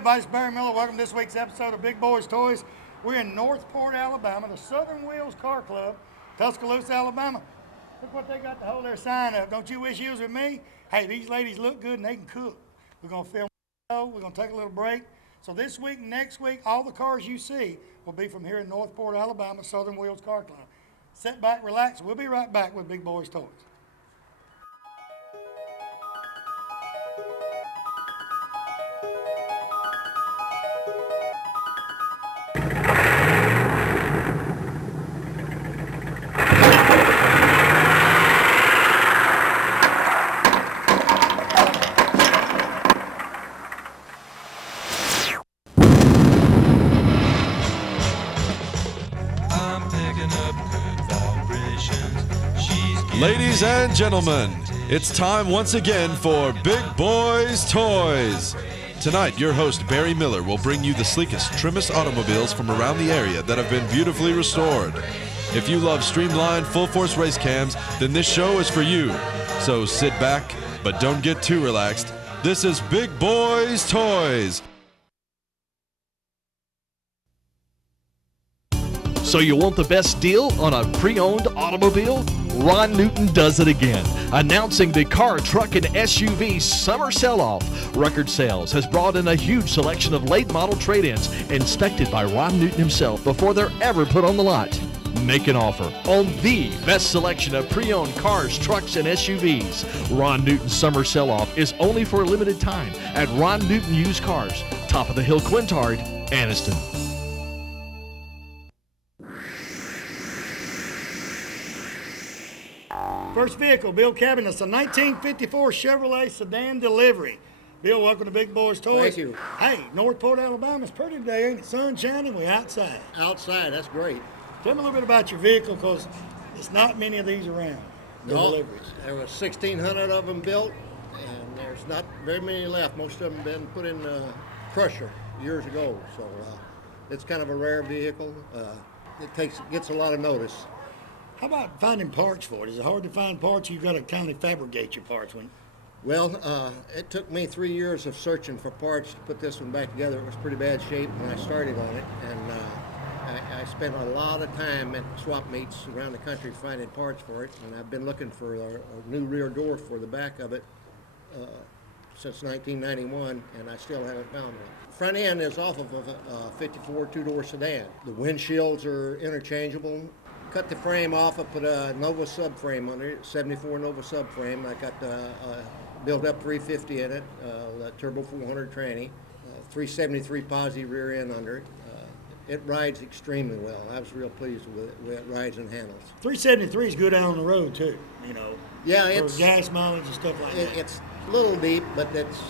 everybody? It's Barry Miller. Welcome to this week's episode of Big Boyz Toys. We're in Northport, Alabama, the Southern Wheels Car Club, Tuscaloosa, Alabama. Look what they got to hold their sign up. Don't you wish you was with me? Hey, these ladies look good and they can cook. We're going to film a show. We're going to take a little break. So this week and next week, all the cars you see will be from here in Northport, Alabama, Southern Wheels Car Club. Sit back, relax. We'll be right back with Big Boyz Toys. Ladies and gentlemen, it's time once again for Big Boyz Toys. Tonight, your host Barry Miller will bring you the sleekest, trimmest automobiles from around the area that have been beautifully restored. If you love streamlined, full-force race cams, then this show is for you. So sit back, but don't get too relaxed. This is Big Boyz Toys. So you want the best deal on a pre-owned automobile? Ron Newton does it again. Announcing the car, truck, and SUV summer sell-off. Record Sales has brought in a huge selection of late model trade-ins inspected by Ron Newton himself before they're ever put on the lot. Make an offer on the best selection of pre-owned cars, trucks, and SUVs. Ron Newton's summer sell-off is only for a limited time at Ron Newton Used Cars, top of the hill, Quintard, Anniston. First vehicle, Bill Cabin. It's a 1954 Chevrolet sedan delivery. Bill, welcome to Big Boyz Toys. Thank you. Hey, Northport, Alabama. It's pretty today, ain't it? Sun shining, we outside. Outside, that's great. Tell me a little bit about your vehicle, because there's not many of these around. Deliveries. There were 1,600 of them built, and there's not very many left. Most of them been put in crusher years ago, so it's kind of a rare vehicle. It gets a lot of notice. How about finding parts for it? Is it hard to find parts? You've got to kind of fabricate your parts. Well, it took me 3 years of searching for parts to put this one back together. It was pretty bad shape when I started on it, and I spent a lot of time at swap meets around the country finding parts for it, and I've been looking for a new rear door for the back of it since 1991, and I still haven't found one. Front end is off of a 54 two-door sedan. The windshields are interchangeable. Cut the frame off. I put a Nova subframe under it, 74 Nova subframe. I got built-up 350 in it, the Turbo 400 tranny, 373 posi rear end under it. It rides extremely well. I was real pleased with it, the way it rides and handles. 373 is good out on the road too, you know. Yeah, for it's gas mileage and stuff like that. It's a little deep, but it's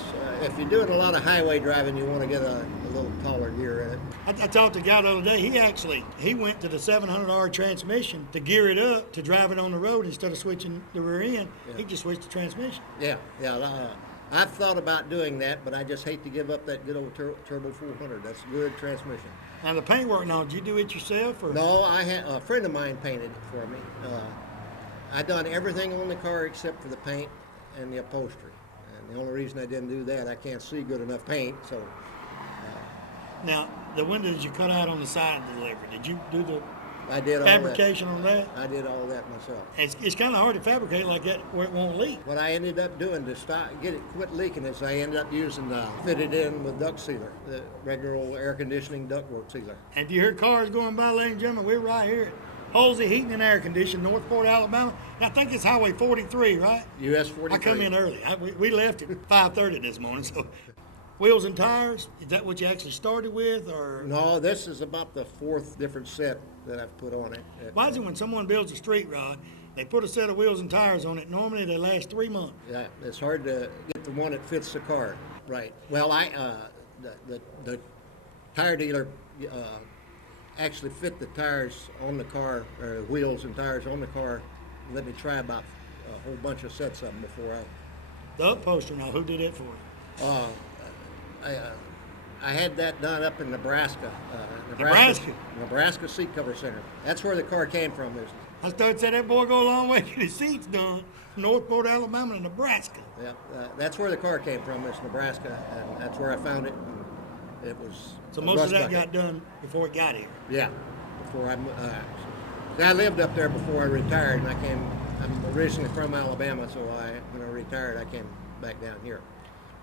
if you're doing a lot of highway driving, you want to get a little taller gear in it. I talked to a guy the other day. He went to the 700R transmission to gear it up to drive it on the road instead of switching the rear end. Yeah. He just switched the transmission. Yeah. I've thought about doing that, but I just hate to give up that good old Turbo 400. That's a good transmission. Now the paintwork, did you do it yourself? Or? No, I had a friend of mine painted it for me. I done everything on the car except for the paint and the upholstery. And the only reason I didn't do that, I can't see good enough paint. So. Now the windows you cut out on the side of the delivery, did you do the fabrication on that? I did all that myself. It's kind of hard to fabricate like that where it won't leak. What I ended up doing to quit leaking is I ended up using fitted in with duct sealer, the regular old air conditioning ductwork sealer. And if you hear cars going by, ladies and gentlemen, we're right here at Halsey Heating and Air Conditioning, Northport, Alabama. And I think it's Highway 43, right? US 43. I come in early. We left at 5:30 this morning, so. Wheels and tires, is that what you actually started with, or? No, this is about the fourth different set that I've put on it. Why is it when someone builds a street rod, they put a set of wheels and tires on it, normally they last 3 months? Yeah, it's hard to get the one that fits the car. Right. Well, the tire dealer actually fit the tires on the car, or wheels and tires on the car. Let me try about a whole bunch of sets of them before The upholstery, now, who did it for you? I had that done up in Nebraska. Nebraska Seat Cover Center. That's where the car came from. I started to say that boy go a long way to get his seats done. Northport, Alabama to Nebraska. Yeah, that's where the car came from. It's Nebraska, and that's where I found it. it was. So a most of rust that bucket. got done before it got here. Yeah, before I lived up there before I retired, and I'm originally from Alabama, so when I retired, I came back down here.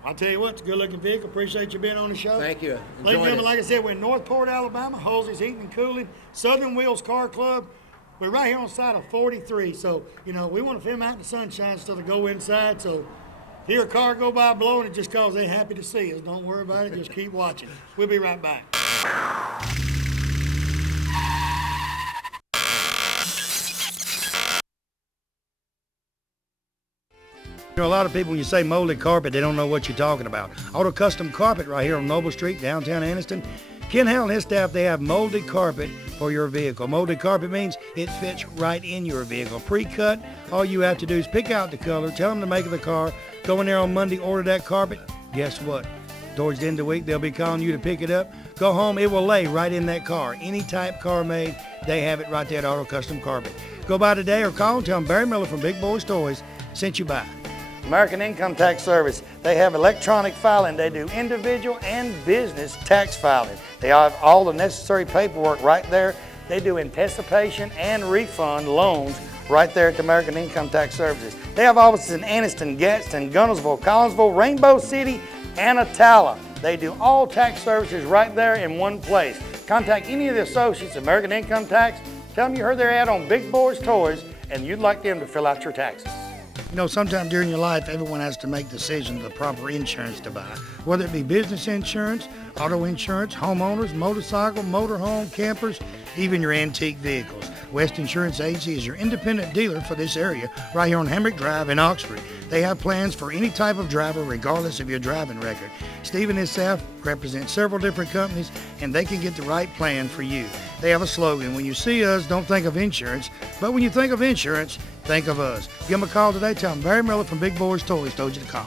I'll tell you what, it's a good-looking vehicle. Appreciate you being on the show. Thank you. Ladies and Enjoyed gentlemen, it. like I said, we're in Northport, Alabama. Halsey's Heating and Cooling, Southern Wheels Car Club. We're right here on the side of 43. So, you know, we want to film out in the sunshine instead of go inside. So, hear a car go by blowing it just because they're happy to see us. Don't worry about it. Just keep watching. We'll be right back. You know, a lot of people, when you say molded carpet, they don't know what you're talking about. Auto Custom Carpet right here on Noble Street, downtown Anniston. Ken Howell and his staff, they have molded carpet for your vehicle. Molded carpet means it fits right in your vehicle. Pre-cut, all you have to do is pick out the color, tell them the make of the car, go in there on Monday, order that carpet. Guess what? Towards the end of the week, they'll be calling you to pick it up. Go home, it will lay right in that car. Any type car made, they have it right there at Auto Custom Carpet. Go by today or call and tell them Barry Miller from Big Boyz Toys sent you by. American Income Tax Service. They have electronic filing. They do individual and business tax filing. They have all the necessary paperwork right there. They do anticipation and refund loans right there at the American Income Tax Services. They have offices in Anniston, Gadsden, Gunnersville, Collinsville, Rainbow City, and Attala. They do all tax services right there in one place. Contact any of the associates of American Income Tax. Tell them you heard their ad on Big Boyz Toys and you'd like them to fill out your taxes. You know, sometime during your life, everyone has to make decisions of the proper insurance to buy, whether it be business insurance, auto insurance, homeowners, motorcycle, motorhome, campers, even your antique vehicles. West Insurance Agency is your independent dealer for this area right here on Hamrick Drive in Oxford. They have plans for any type of driver regardless of your driving record. Steve and his staff represent several different companies and they can get the right plan for you. They have a slogan, when you see us, don't think of insurance, but when you think of insurance, think of us. Give them a call today, tell them Barry Miller from Big Boyz Toys told you to call.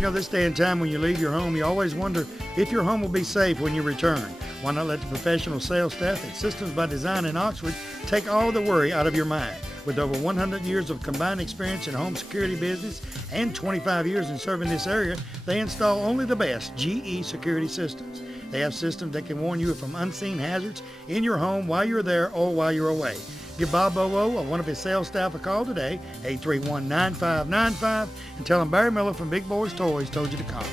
You know, this day and time when you leave your home, you always wonder if your home will be safe when you return. Why not let the professional sales staff at Systems by Design in Oxford take all the worry out of your mind. With over 100 years of combined experience in home security business and 25 years in serving this area, they install only the best GE security systems. They have systems that can warn you from unseen hazards in your home while you're there or while you're away. Give Bob Bowo or one of his sales staff a call today, 831-9595, and tell him Barry Miller from Big Boyz Toys told you to call.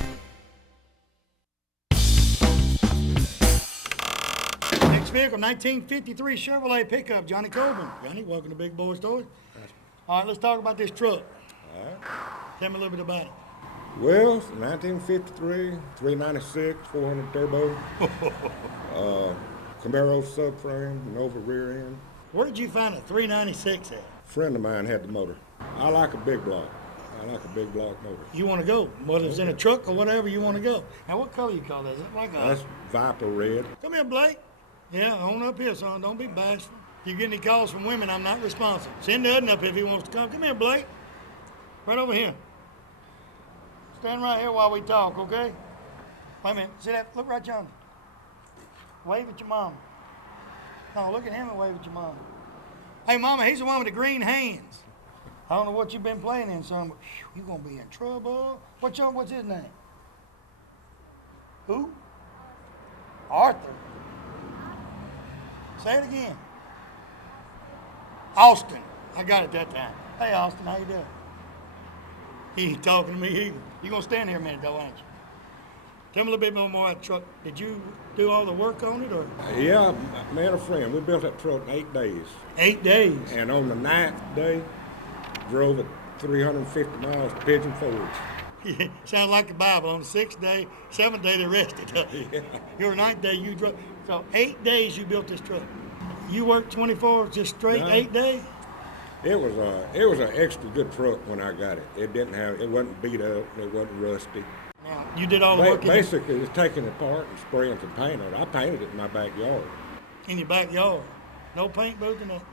Next vehicle, 1953 Chevrolet pickup, Johnny Coburn. Johnny, welcome to Big Boyz Toys. All right, let's talk about this truck. All right. Tell me a little bit about it. Well, 1953, 396, 400 turbo, Camaro subframe, Nova rear end. Where did you find a 396 at? A friend of mine had the motor. I like a big block. I like a big block motor. You want to go, whether it's in a truck or whatever you want to go. Now, what color you call that? Is it like a... That's Viper red. Come here, Blake. Yeah, own up here, son. Don't be bashful. If you get any calls from women, I'm not responsible. Send Eden up if he wants to come. Come here, Blake. Right over here. Stand right here while we talk, okay? Wait a minute. See that? Look right yonder. Wave at your mom. No, look at him and wave at your mom. Hey, Mama, he's the one with the green hands. I don't know what you've been playing in, son, but you're going to be in trouble. What's his name? Who? Arthur. Say it again. Austin. I got it that time. Hey, Austin, how you doing? He ain't talking to me either. You gonna stand here a minute though, ain't you? Tell me a little bit more about the truck. Did you do all the work on it, or? Yeah, me and a friend, we built that truck in 8 days. 8 days? And on the 9th day, drove it 350 miles to Pigeon Forge. Yeah, sounds like the Bible. On the 6th day, 7th day, they rested. Yeah. Your 9th day, you drove. So 8 days you built this truck. You worked 24 just straight, No. 8 days? It was an extra good truck when I got it. It wasn't beat up, it wasn't rusty. Now, you did all the work Basically, it was taking it apart and spraying some paint on it. I painted it in my backyard. in your backyard. No paint booth or nothing.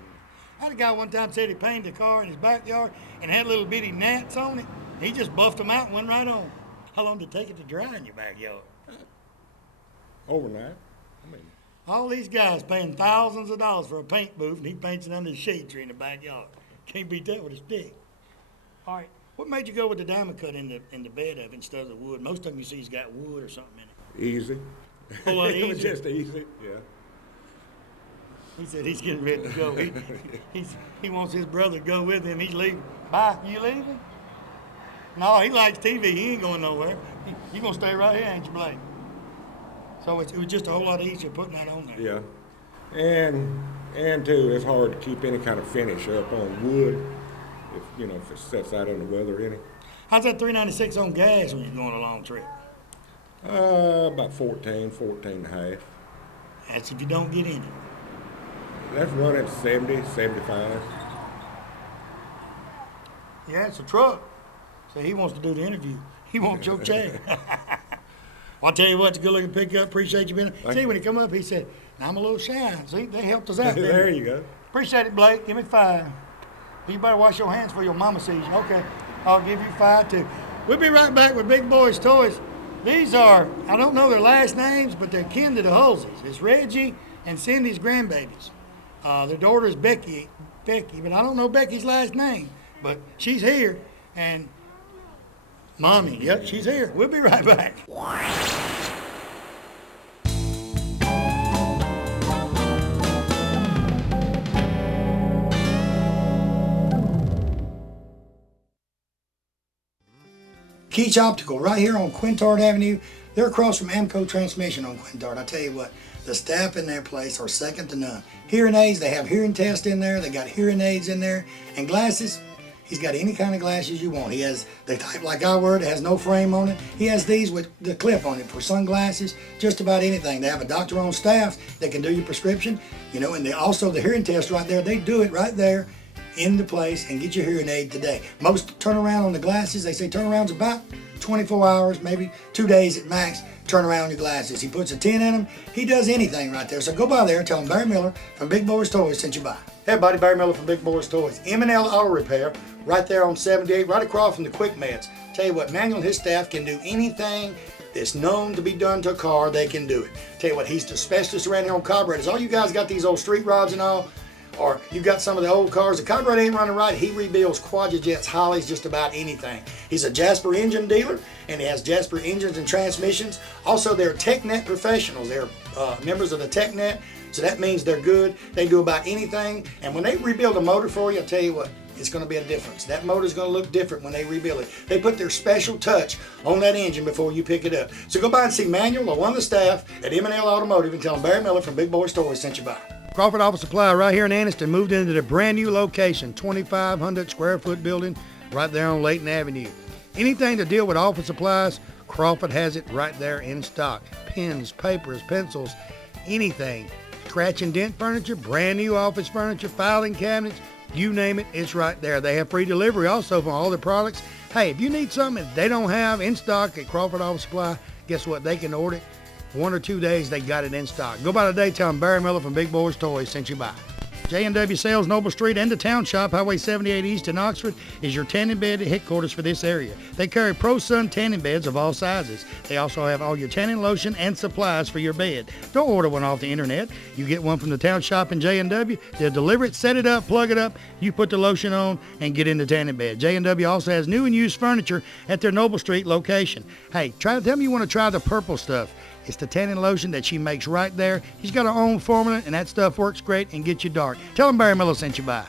I had a guy one time said he painted a car in his backyard and had little bitty gnats on it. He just buffed them out and went right on. How long did it take it to dry in your backyard? Overnight. All these guys paying thousands of dollars for a paint booth, and he paints it under the shade tree in the backyard. Can't beat that with a stick. All right, what made you go with the diamond cut in the bed of it instead of the wood? Most of them you see has got wood or something in it. Easy. whole lot It was easier. just easy, yeah. He said he's getting ready to go. He wants his brother to go with him. He's leaving. Bye. You leaving? No, he likes TV. He ain't going nowhere. You gonna stay right here, ain't you, Blake? So it was just a whole lot easier putting that on there. Yeah, and too, it's hard to keep any kind of finish up on wood if it sets out in the weather any. How's that 396 on gas when you're going a long trip? About 14 and a half. That's if you don't get in it. That's running 70, 75. Yeah, it's a truck. So he wants to do the interview. He wants your chair. Well, I'll tell you what, it's a good-looking pickup. Appreciate you being here. See, when he come up, he said, I'm a little shy. See, they helped us out there. There you go. Appreciate it, Blake. Give me 5. You better wash your hands before your mama sees you. Okay, I'll give you 5 too. We'll be right back with Big Boyz Toys. These are, I don't know their last names, but they're kin to the Hulseys. It's Reggie and Cindy's grandbabies. Their daughter is Becky, but I don't know Becky's last name. But she's here, and Mommy, yep, she's here. We'll be right back. Keach Optical, right here on Quintard Avenue. They're across from Amco Transmission on Quintard. I tell you what, the staff in their place are second to none. Hearing aids, they have hearing tests in there. They got hearing aids in there. And glasses, he's got any kind of glasses you want. He has the type like I wear, it has no frame on it. He has these with the clip on it for sunglasses, just about anything. They have a doctor on staff that can do your prescription, and they also the hearing test right there. They do it right there in the place and get your hearing aid today. Most turnaround on the glasses, they say turnaround's about 24 hours, maybe 2 days at max. Turn around your glasses. He puts a 10 in them. He does anything right there. So go by there and tell him Barry Miller from Big Boyz Toys sent you by. Hey everybody, Barry Miller from Big Boyz Toys. M&L Auto Repair, right there on 78, right across from the Quick Meds. Tell you what, Manuel and his staff can do anything that's known to be done to a car, they can do it. Tell you what, he's the specialist around here on carburetors. All you guys got these old street rods and all, or you got some of the old cars, the carburetor ain't running right, he rebuilds Quadrajets, Hollies, just about anything. He's a Jasper engine dealer, and he has Jasper engines and transmissions. Also, they're TechNet professionals. They're members of the TechNet, so that means they're good. They do about anything, and when they rebuild a motor for you, I tell you what, it's going to be a difference. That motor's going to look different when they rebuild it. They put their special touch on that engine before you pick it up. So go by and see Manuel or one of the staff at M&L Automotive and tell them Barry Miller from Big Boyz Toys sent you by. Crawford Office Supply right here in Anniston moved into the brand new location, 2,500 square foot building right there on Layton Avenue. Anything to deal with office supplies, Crawford has it right there in stock. Pens, papers, pencils, anything. Scratch and dent furniture, brand new office furniture, filing cabinets, you name it, it's right there. They have free delivery also for all their products. Hey, if you need something that they don't have in stock at Crawford Office Supply, guess what? They can order it. 1 or 2 days, they got it in stock. Go by today, tell them Barry Miller from Big Boyz Toys sent you by. J&W Sales, Noble Street, and the Town Shop, Highway 78 East in Oxford, is your tanning bed headquarters for this area. They carry Pro Sun tanning beds of all sizes. They also have all your tanning lotion and supplies for your bed. Don't order one off the internet. You get one from the Town Shop in J&W. They'll deliver it, set it up, plug it up. You put the lotion on and get in the tanning bed. J&W also has new and used furniture at their Noble Street location. Hey, tell them you want to try the purple stuff. It's the tanning lotion that she makes right there. She's got her own formula, and that stuff works great and gets you dark. Tell them Barry Miller sent you by.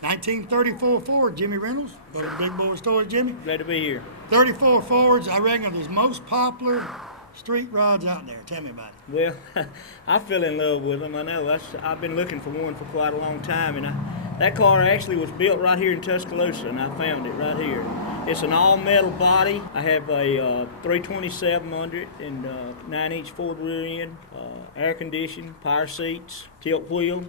...1934 Ford, Jimmy Reynolds. Go to Big Boyz Toys, Jimmy. Glad to be here. 34 Fords, I reckon, are the most popular street rods out there. Tell me about it. Well, I fell in love with them. I know. I've been looking for one for quite a long time, and that car actually was built right here in Tuscaloosa, and I found it right here. It's an all-metal body. I have a 327 under it and 9-inch Ford rear end, air conditioned, power seats, tilt wheel.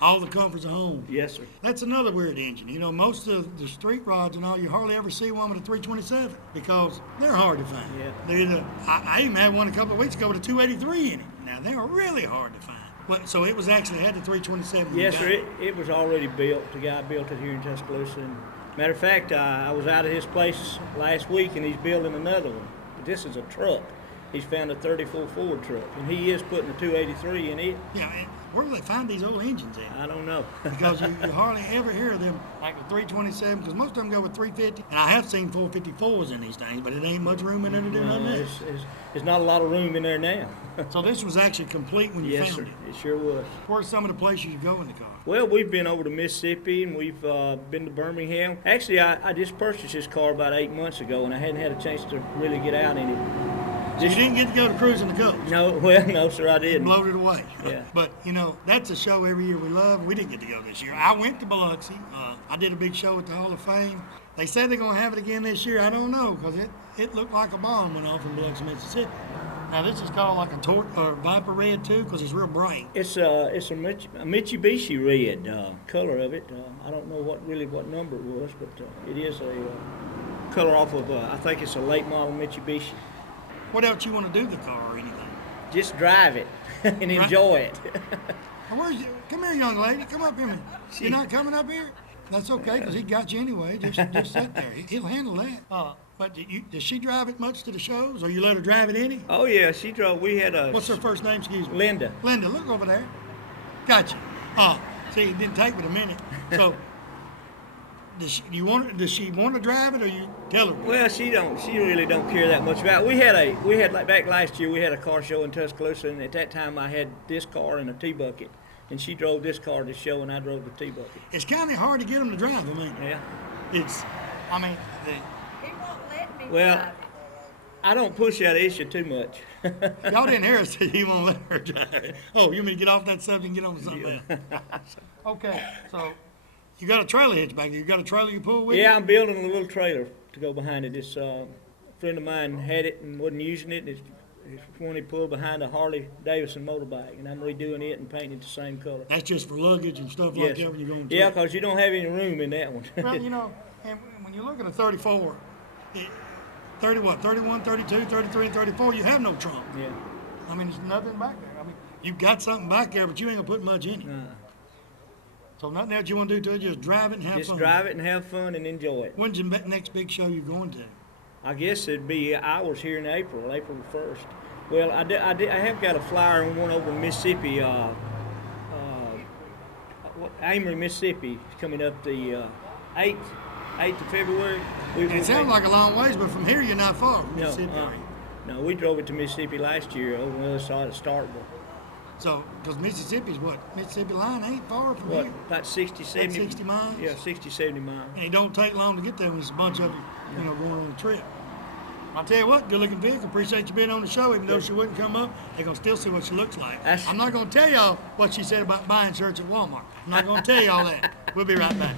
All the comforts of home. Yes, sir. That's another weird engine. You know, most of the street rods and all, you hardly ever see one with a 327 because they're hard to find. Yeah. I even had one a couple of weeks ago with a 283 in it. Now, they're really hard to find. So it was actually had the 327. when you Yes, got sir. It was already built. The guy built it here in Tuscaloosa. And matter of fact, I was out of his place last week, and he's building another one. But this is a truck. He's found a 34 Ford truck, and he is putting a 283 in it. Yeah, and where do they find these old engines at? I don't know. Because you hardly ever hear of them like the 327, because most of them go with 350. And I have seen 454s in these things, but it ain't much room in there to do nothing else. There's not a lot of room in there now. So this was actually complete when you Yes, found sir. it. It sure was. Where's some of the places you go in the car? Well, we've been over to Mississippi, and we've been to Birmingham. Actually, I just purchased this car about 8 months ago, and I hadn't had a chance to really get out in it. So you didn't get to go to Cruising the Gulf. No, well, no, sir, I didn't. Blowed it away. Yeah. But, you know, that's a show every year we love. We didn't get to go this year. I went to Biloxi. I did a big show at the Hall of Fame. They said they're going to have it again this year. I don't know, because it looked like a bomb went off in Biloxi, Mississippi. Now, this is called like a Viper Red, too, because it's real bright. It's a Mitsubishi red color of it. I don't know what number it was, but it is a color off of, I think it's a late model Mitsubishi. What else you want to do the car or anything? Just drive it and enjoy it. Well, where's you? Come here, young lady. Come up here. You're not coming up here? That's okay, because he got you anyway. Just sit there. He'll handle that. But does she drive it much to the shows, or you let her drive it any? Oh, yeah, she drove. We had a... What's her first name, excuse me? Linda. Linda, look over there. Gotcha. See, it didn't take but a minute. So, does she want to drive it, or you tell her? Well, she really don't care that much about it. We had like back last year, we had a car show in Tuscaloosa, and at that time I had this car and a T-Bucket. And she drove this car to the show, and I drove the T-Bucket. It's kind of hard to get them to drive, I mean. Yeah. He won't let me drive it. I don't push that issue too much. Y'all didn't hear us say he won't let her drive it. Oh, you mean get off that subject and get on to something else? Okay, so you got a trailer hitch back there. You got a trailer you pull with you? Yeah, I'm building a little trailer to go behind it. This friend of mine had it and wasn't using it. It's one he pulled behind a Harley Davidson motorbike, and I'm redoing it and painting it the same color. That's just for luggage and stuff like that when you're going to Yeah, because you don't have any room in that one. Well, you know, and when you look at a 34, 31, 32, 33, and 34, you have no trunk. Yeah. I mean, there's nothing back there. I mean, you've got something back there, but you ain't going to put much in it. So nothing else you want to do to it, just drive it and have fun. Just drive it and have fun and enjoy it. When's your next big show you're going to? I guess it'd be ours here in April 1st. Well, I have got a flyer on one over in Mississippi, Amory, Mississippi, coming up the 8th of February. It sounds like a long ways, but from here you're not far from Mississippi. No, we drove it to Mississippi last year over on the other side of Starkville. So, because Mississippi's what? Mississippi line ain't far from here. About 60, 70. 60 miles? Yeah, 60, 70 miles. And it don't take long to get there when it's a bunch of you, going on a trip. I'll tell you what, good looking vehicle. Appreciate you being on the show. Even though she wouldn't come up, they're going to still see what she looks like. I'm not going to tell y'all what she said about buying shirts at Walmart. I'm not going to tell y'all that. We'll be right back.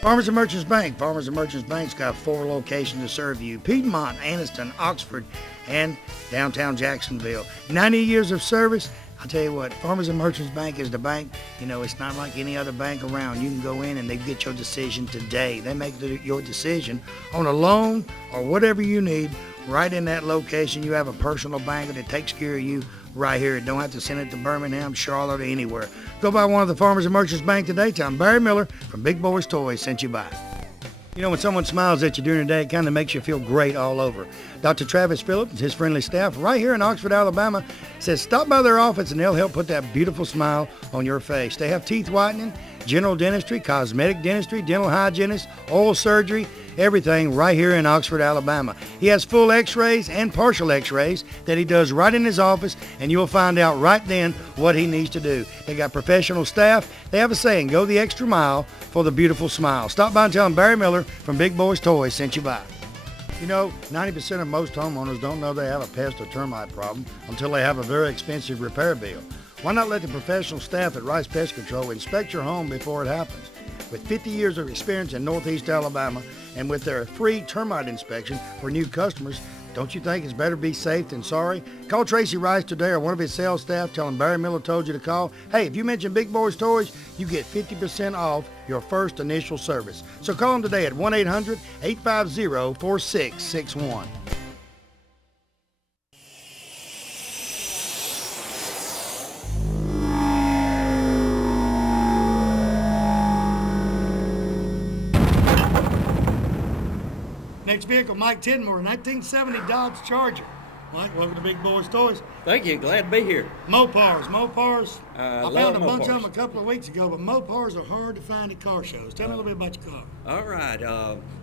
Farmers and Merchants Bank. Farmers and Merchants Bank's got 4 locations to serve you: Piedmont, Anniston, Oxford, and downtown Jacksonville. 90 years of service. I'll tell you what, Farmers and Merchants Bank is the bank. You know, it's not like any other bank around. You can go in and they get your decision today. They make your decision on a loan or whatever you need right in that location. You have a personal banker that takes care of you right here. You don't have to send it to Birmingham, Charlotte, or anywhere. Go by one of the Farmers and Merchants Bank today. Tell them Barry Miller from Big Boyz Toys sent you by. You know, when someone smiles at you during the day, it kind of makes you feel great all over. Dr. Travis Phillips and his friendly staff right here in Oxford, Alabama, says stop by their office and they'll help put that beautiful smile on your face. They have teeth whitening, general dentistry, cosmetic dentistry, dental hygienist, oral surgery, everything right here in Oxford, Alabama. He has full x-rays and partial x-rays that he does right in his office, and you'll find out right then what he needs to do. They got professional staff. They have a saying, go the extra mile for the beautiful smile. Stop by and tell them Barry Miller from Big Boyz Toys sent you by. You know, 90% of most homeowners don't know they have a pest or termite problem until they have a very expensive repair bill. Why not let the professional staff at Rice Pest Control inspect your home before it happens? With 50 years of experience in Northeast Alabama and with their free termite inspection for new customers, Don't you think it's better to be safe than sorry? Call Tracy Rice today or one of his sales staff. Tell him Barry Miller told you to call. Hey, if you mention Big Boyz Toys, you get 50% off your first initial service. So call him today at 1-800-850-4661. Next vehicle, Mike Tidmore, 1970 Dodge Charger. Mike, welcome to Big Boyz Toys. Thank you. Glad to be here. Mopars. I found a love bunch of Mopars. them a couple of weeks ago, but Mopars are hard to find at car shows. Tell me a little bit about your car. All right.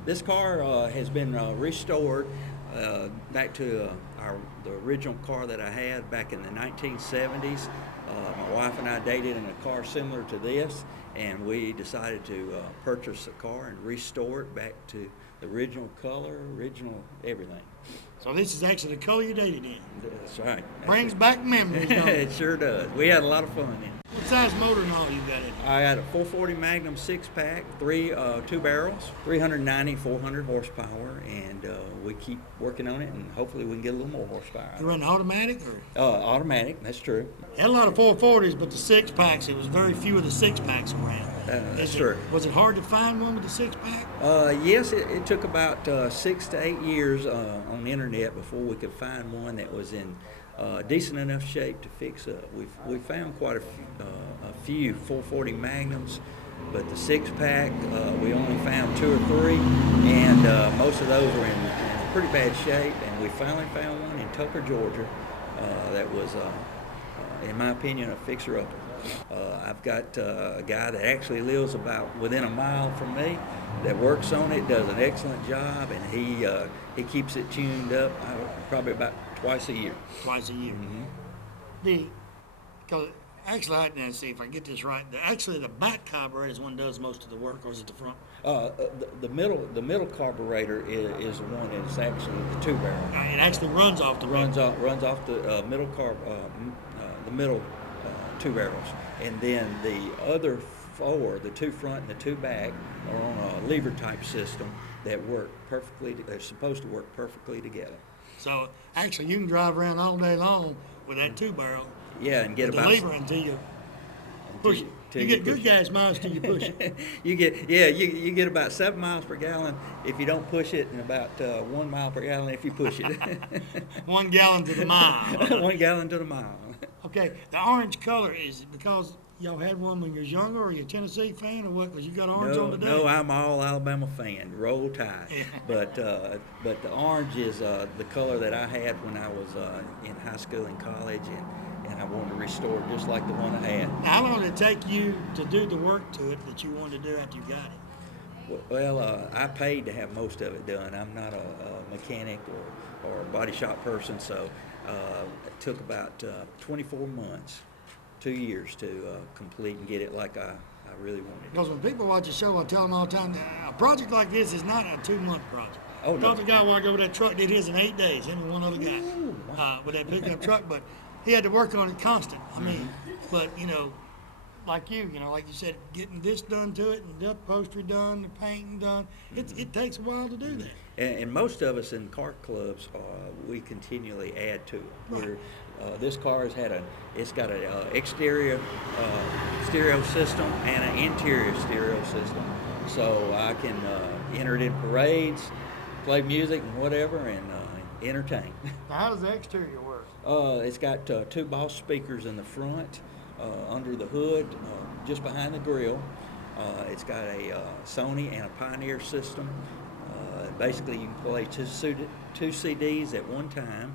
This car has been restored back to the original car that I had back in the 1970s. My wife and I dated in a car similar to this, and we decided to purchase a car and restore it back to the original color, original everything. So this is actually the color you dated in. That's right. Brings back memories, don't it? It sure does. We had a lot of fun in it. What size motor and all you got in it? I had a 440 Magnum 6-pack, two barrels, 390, 400 horsepower, and we keep working on it, and hopefully we can get a little more horsepower out of it. You run automatic or? Automatic, that's true. Had a lot of 440s, but the 6-packs, it was very few of the 6-packs around. That's true. Was it hard to find one with a 6-pack? Yes, it took about 6 to 8 years on the internet before we could find one that was in decent enough shape to fix up. We found quite a few 440 Magnums, but the 6-pack we only found 2 or 3, and most of those were in pretty bad shape. And we finally found one in Tucker, Georgia, that was, in my opinion, a fixer-upper. I've got a guy that actually lives about within a mile from me that works on it, does an excellent job, and he keeps it tuned up probably about twice a year. Twice a year. Mm-hmm. Because actually, I didn't see if I can get this right. Actually, the back carburetor is one that does most of the work, or is it the front? The middle carburetor is the one that's actually the 2-barrel. It actually runs off the runs off the middle the middle 2 barrels, and then the other 4, the 2 front and the 2 back, are on a lever type system that work perfectly. They're supposed to work perfectly together. So actually, you can drive around all day long with that 2-barrel. Yeah, and get the about lever until you push it. You get good gas miles till you push it. you get about 7 miles per gallon if you don't push it, and about 1 mile per gallon if you push it. 1 gallon to the mile. 1 gallon to the mile. Okay, the orange color, is it because y'all had one when you was younger, or you a Tennessee fan, or what? Because you got orange on today. No, I'm all Alabama fan. Roll Tide. Yeah. But the orange is the color that I had when I was in high school and college, and I wanted to restore it just like the one I had. Now, how long did it take you to do the work to it that you wanted to do after you got it? Well, I paid to have most of it done. I'm not a mechanic or a body shop person, so it took about 24 months, 2 years to complete and get it like I really wanted. Because when people watch the show, I tell them all the time, a project like this is not a 2-month project. Oh, no. Because the guy walked over that truck, did his in 8 days, him and one other guy, with that pickup truck, but he had to work on it constant. I mean, but, like you said, getting this done to it, and the upholstery done, the painting done, it takes a while to do that. And most of us in car clubs, we continually add to it. Right. This car has it's got an exterior stereo system and an interior stereo system, so I can enter it in parades, play music and whatever, and entertain. Now, how does the exterior work? It's got 2 Boss speakers in the front, under the hood, just behind the grill. It's got a Sony and a Pioneer system. Basically, you can play 2 CDs at one time,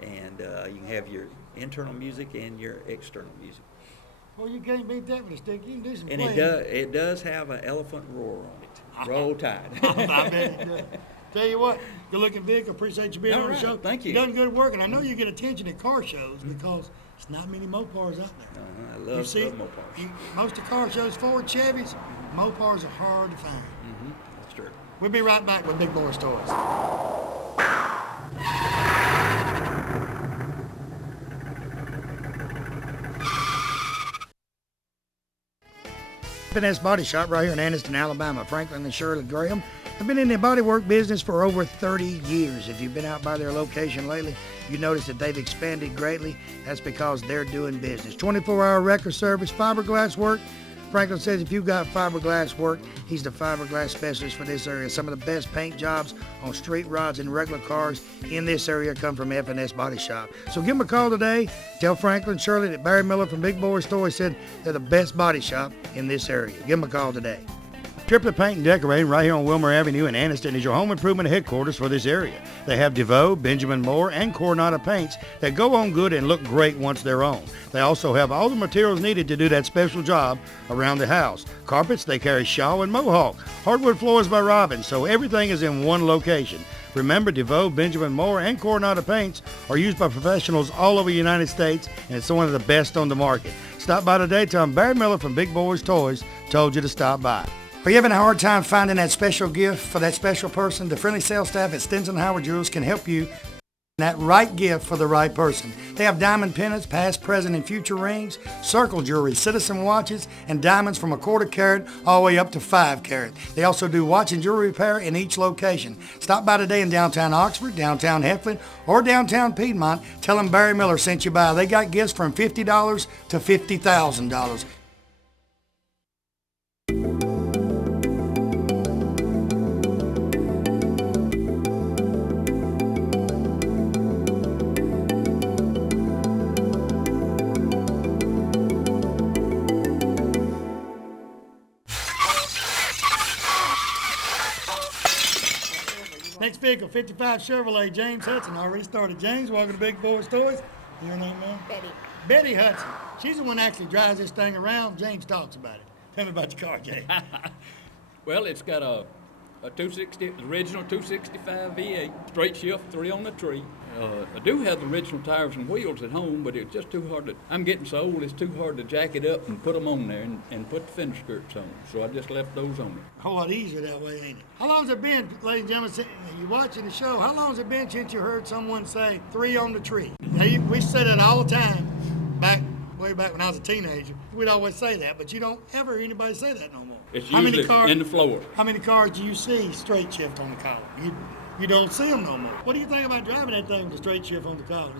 and you can have your internal music and your external music. Well, you can't beat that with a stick. You can do some And playing. it does have an elephant roar on it. Roll Tide. I bet it does. Tell you what, good looking vehicle. Appreciate you being All on the right, show. thank you. You've done good work, and I know you get attention at car shows because there's not many Mopars out there. I love Mopars. Most of car shows, Ford, Chevys, Mopars are hard to find. That's true. We'll be right back with Big Boyz Toys. Finesse Body Shop right here in Anniston, Alabama. Franklin and Shirley Graham. I've been in the bodywork business for over 30 years. If you've been out by their location lately, you notice that they've expanded greatly. That's because they're doing business. 24-hour record service, fiberglass work. Franklin says if you've got fiberglass work, he's the fiberglass specialist for this area. Some of the best paint jobs on street rods and regular cars in this area come from F&S Body Shop. So give him a call today. Tell Franklin Shirley that Barry Miller from Big Boyz Toyz said they're the best body shop in this area. Give him a call today. Triplet Paint and Decorating right here on Wilmer Avenue in Anniston is your home improvement headquarters for this area. They have DeVoe, Benjamin Moore, and Coronado paints that go on good and look great once they're on. They also have all the materials needed to do that special job around the house. Carpets, they carry Shaw and Mohawk. Hardwood floors by Robbins, so everything is in one location. Remember, DeVoe, Benjamin Moore, and Coronado paints are used by professionals all over the United States, and it's one of the best on the market. Stop by today. Tell them Barry Miller from Big Boyz Toyz told you to stop by. Are you having a hard time finding that special gift for that special person? The friendly sales staff at Stinson Howard Jewelers can help you that right gift for the right person. They have diamond pendants, past, present, and future rings, circle jewelry, citizen watches, and diamonds from 1/4 carat all the way up to 5 carat. They also do watch and jewelry repair in each location. Stop by today in downtown Oxford, downtown Heflin, or downtown Piedmont. Tell them Barry Miller sent you by. They got gifts from $50 to $50,000. Next vehicle, 55 Chevrolet, James Hudson. Already started. James, welcome to Big Boyz Toyz. Your name, man? Betty. Betty Hudson. She's the one that actually drives this thing around. James talks about it. Tell me about your car, James. Well, it's got a 260, original 265 V8, straight shift, 3 on the tree. I do have the original tires and wheels at home, but it's just too hard to, I'm getting so old, it's too hard to jack it up and put them on there and put the fender skirts on. So I just left those on A whole lot easier that way, ain't it? How long has it been, ladies and gentlemen, you're watching the show, how long has it been since you heard someone say 3 on the tree? Now, we say that all the time, way back when I was a teenager. We'd always say that, but you don't ever hear anybody say that no more. It's usually in the floor. How many cars do you see straight shift on the collar? You don't see them no more. What do you think about driving that thing with a straight shift on the collar?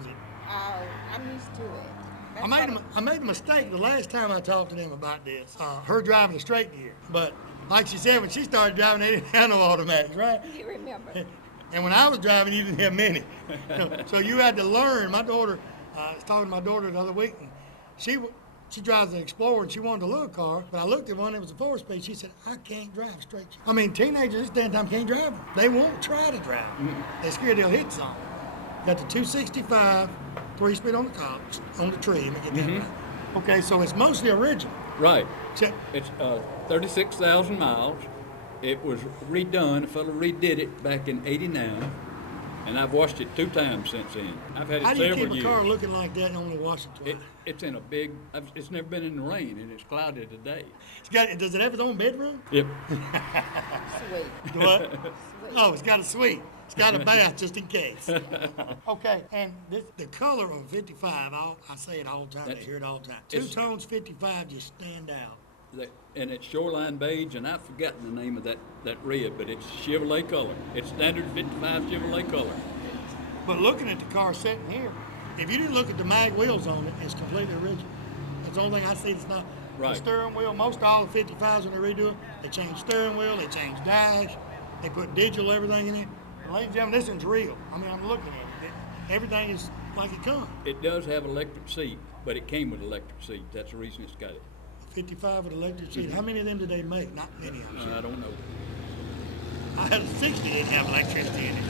I'm used to it. I made a mistake the last time I talked to them about this. Her driving a straight gear, but like she said, when she started driving, they didn't have no automatics, right? You remember. And when I was driving, you didn't have many. So you had to learn. My daughter, I was talking to my daughter the other week, and she drives an Explorer, and she wanted a little car, but I looked at one that was a 4-speed. She said, I can't drive straight. I mean, teenagers this day and time can't drive them. They won't try to drive them. They're scared they'll hit something. Got the 265, 3-speed on the collar, on the tree. Let me get that right. Okay, so it's mostly original. Right. It's 36,000 miles. It was redone. A fellow redid it back in '89. And I've washed it 2 times since then. I've had it several years. How do you keep a car looking like that and only wash it twice? It's in a big, it's never been in the rain, and it's clouded today. Does it have its own bedroom? Yep. Sweet. What? Sweet. Oh, it's got a suite. It's got a bath just in case. Okay, and the color of 55, I say it all the time, I hear it all the time. Two-tones 55 just stand out. And it's shoreline beige, and I've forgotten the name of that red, but it's Chevrolet color. It's standard 55 Chevrolet color. But looking at the car sitting here, if you didn't look at the mag wheels on it, it's completely original. That's the only thing I see that's not. Right. The steering wheel, most all the 55s when they redo it, they change steering wheel, they change dash, they put digital everything in it. And ladies and gentlemen, this one's real. I mean, I'm looking at it. Everything is like it comes. It does have electric seat, but it came with electric seat. That's the reason it's got it. 55 with electric seat. How many of them did they make? Not many, I'm sure. I don't know. I had a 60 that didn't have electricity in it.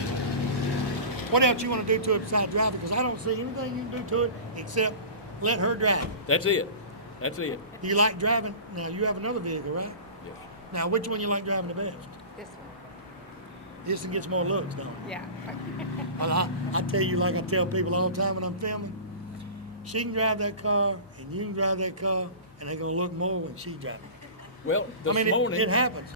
What else you want to do to it besides driving? Because I don't see anything you can do to it except let her drive it. That's it. That's it. Do you like driving? Now, you have another vehicle, right? Yes. Now, which one you like driving the best? This one. This one gets more looks, don't it? Yeah. Well, I tell you, like I tell people all the time when I'm filming, she can drive that car, and you can drive that car, and they're going to look more when she drives it. Well, this morning... it happens.